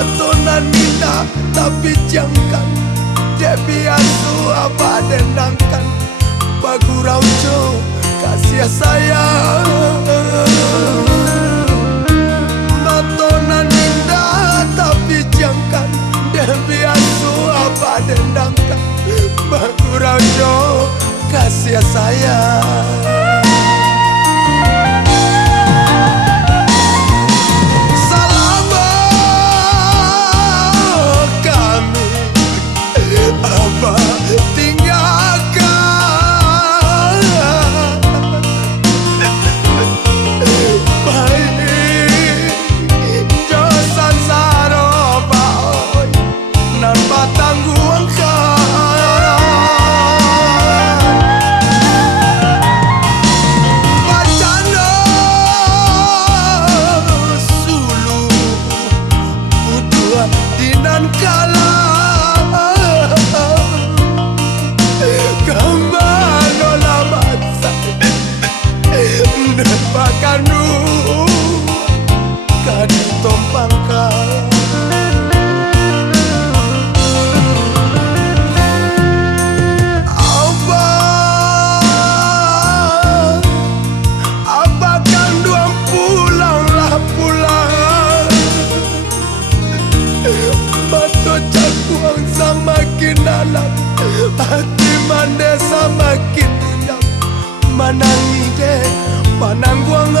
Batonan minda tapi jangkan Debi asu apa denangkan Bagurau jo kasih sayang. Batonan minda tapi jangkan Debi asu apa denangkan Bagurau jo kasih sayang. Hati mandesa makin runyam Manangi deh panangguangan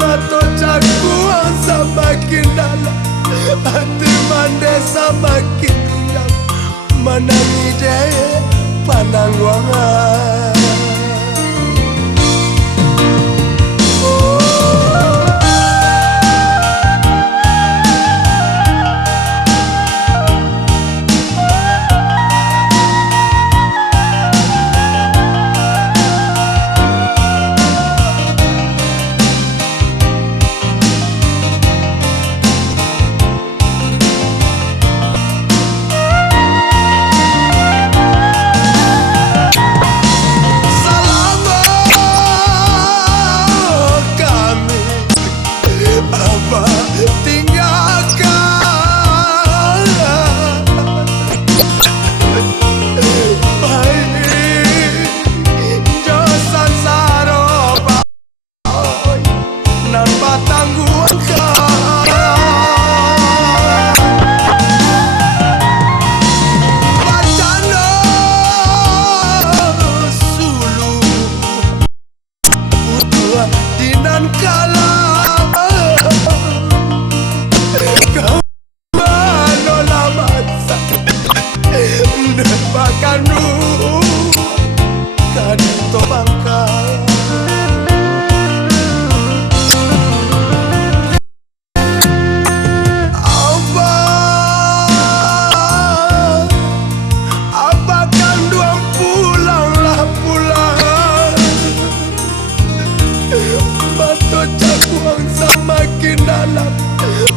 Mato cakuang semakin dalam Hati mandesa makin runyam Manangi deh panangguangan.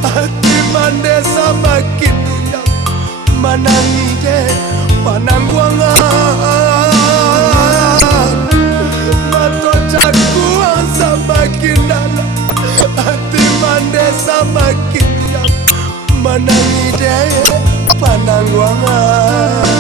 Hati mandesa makin runyam Manangi deh panangguangan Mato cakuang semakin dalam Hati mandesa makin runyam Manangi deh panangguangan.